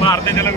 मारते त्याला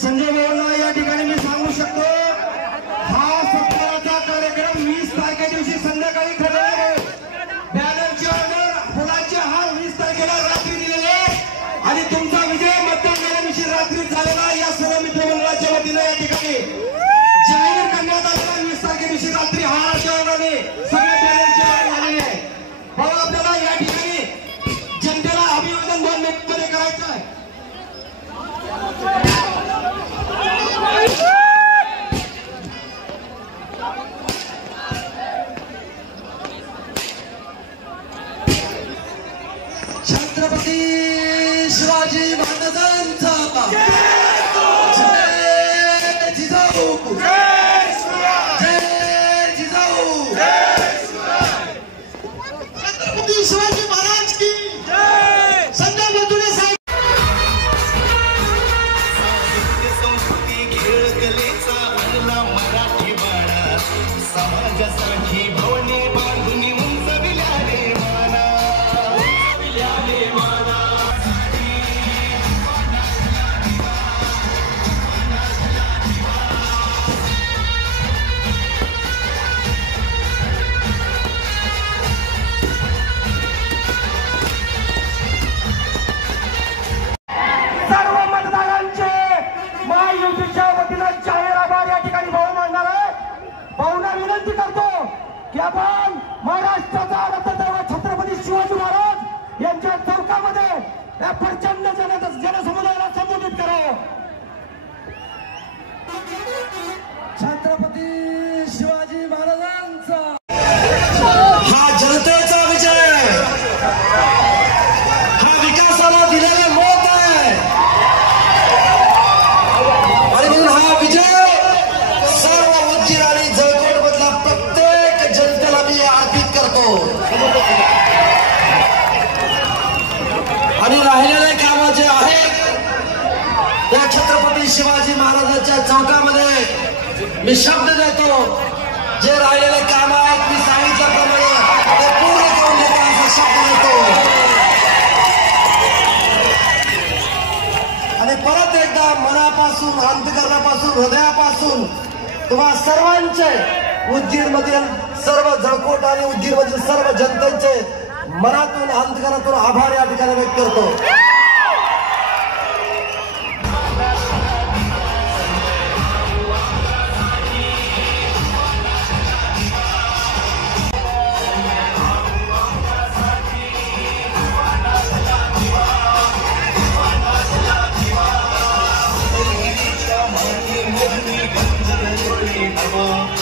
संजय भाऊंना या ठिकाणी मी सांगू शकतो, हा सत्काराचा कार्यक्रम 20 तारखे दिवशी संध्याकाळी ठरलेला आहे. बॅनरची ऑर्डर, फुलाचे हार 20 तारखेला रात्री दिलेले आणि तुमचा विजय मतदान दिवशी रात्री झालेला या सर्व मित्रमंडळाच्या वतीने या ठिकाणी जाहीर करण्यात आलेला. 20 तारखे दिवशी रात्री हाराच्या ऑर्डरने सगळ्या बॅनरची ऑर्डर झालेली आहे. भाऊ आपल्याला या ठिकाणी जनतेला अभिवादन 2 मिनिटांमध्ये करायचं आहे. छत्रपती शिवाजी महाराजांचा जय जिजाऊ, जय जिजाऊ. छत्रपती शिवाजी महाराज की जय. संजय बंधुरे साहेब. संस्कृती खेळ कलेचा आणला मराठी बाळा, समाजासाठी भवनी बांधून उंचविल्याने माना. सर्व मतदारांचे महायुतीच्या वतीनं जाहीर आभार या ठिकाणी भाऊ मानणार आहे. भाऊंना विनंती करतो की आपण महाराष्ट्राचा रत्नदैवत छत्रपती शिवाजी महाराज यांच्या चौकामध्ये या प्रचंड जनसमुदायाला संबोधित करावं. छत्रपती शिवाजी महाराजांचा हा जनतेचा विजय, हा विकासाला दिलेला मत आहे आणि म्हणून हा विजय सर्व उज्जीर आणि जळकोट मधल्या प्रत्येक जनतेला मी अर्पित करतो. आणि राहिलेले काम जे आहेत त्या छत्रपती शिवाजी महाराजांच्या चौकामध्ये मी शब्द देतो, जे राहिलेले काम आहेत मी सांगितल्याप्रमाणे ते पूर्ण करून देतो असा शब्द देतो. आणि परत एकदा मनापासून, अंतकरणापासून, हृदयापासून तुम्हा सर्वांचे, उज्जीरमधील सर्व जळकोट आणि उज्जीरमधील सर्व जनतेचे मनातून, अंतकरणातून आभार या ठिकाणी व्यक्त करतो.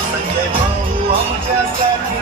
संजय भाऊ आमच्यासाठी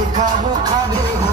एका मुखाने